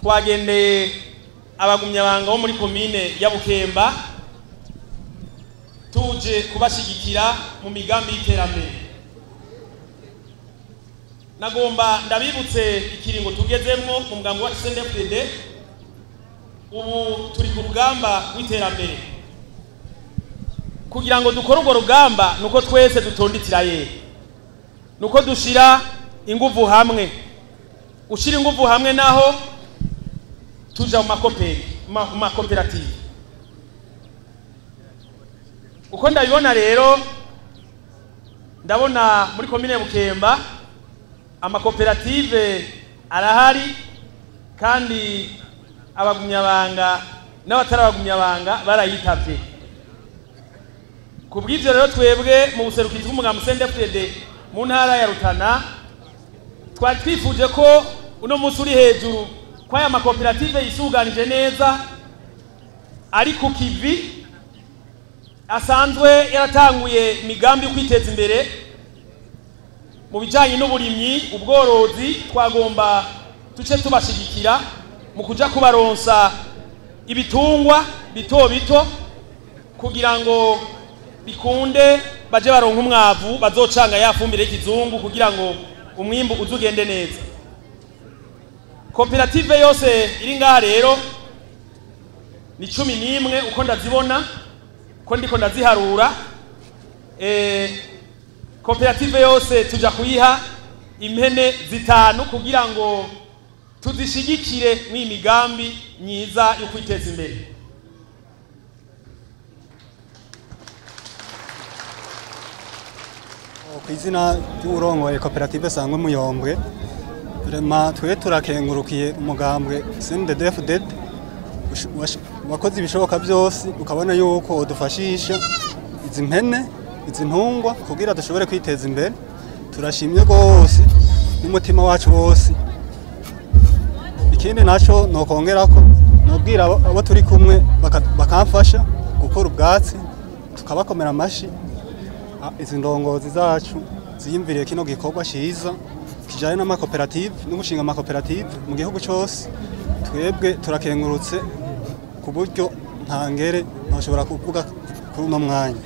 twagendeye abagumyabanga bo muri komine ya Bukemba tuje kubashigikira mu migambi y'iterambere. Nagomba ndabibutse ikiringo tugezemwo mu mugambi wa CNDD-FDD. Ubu turi ku rugamba rw'iterambere. Kugira ngo dukore urwo rugamba nuko twese dutonditira nuko dushira inguvu hamwe. Ushira inguvu hamwe naho tuja mu makoperative. Uko ndabibona rero, ndabona muri komine Bukemba amakoperative arahari kandi abagumyabanga n'abatari abagumyabanga barayitavye. Kubw'ivyo rero twebwe mu buserukizi bw'umugambi CNDD-FDD mu ntara ya Rutana twari twifuje ko uno munsi uri hejuru kwaya makoperative yisuganije neza ari ku kivi asanzwe yaratanguye imigambi yo kwiteza imbere mu bijanye n'uburimyi, ubworozi. Twagomba tuce tubashigikira mu kuja kubaronsa ibitungwa bito bito kugira ngo bikunde baje baronka umwavu bazocanga yafumbire y'ikizungu kugira ngo umwimbu uzugende neza. Koperative yose iri ngaha rero ni 11 uko ndazibona ko ndiko ndaziharura. Koperative yose tuja kuyiha impene 5 kugira ngo tuzishigikire mw'imigambi myiza yo kwiteza imbere. Kwizina ry'urongoye koperative Sangwe Muyombwe, vraiment twe turakengurukiye umugambwe CNDD-FDD wakoze ibishoboka byose ukabona yuko udufashisha izi mpene izi ntungwa kugira dushobore kwiteza imbere. Turashimye rwose n'umutima wacu wose. Ikindi naco nokongerako nobwira abo turi kumwe bakamfasha gukora ubwatsi tukabakomera amashi. Izi ndongozi zacu ziyimviriye kino gikorwa ciza kijanye n'amakoperative no gushinga amakoperative mu gihugu cyose. Twebwe turakengurutse ku buryo ntangere ntoshobora kuvuga kuri uno mwanya.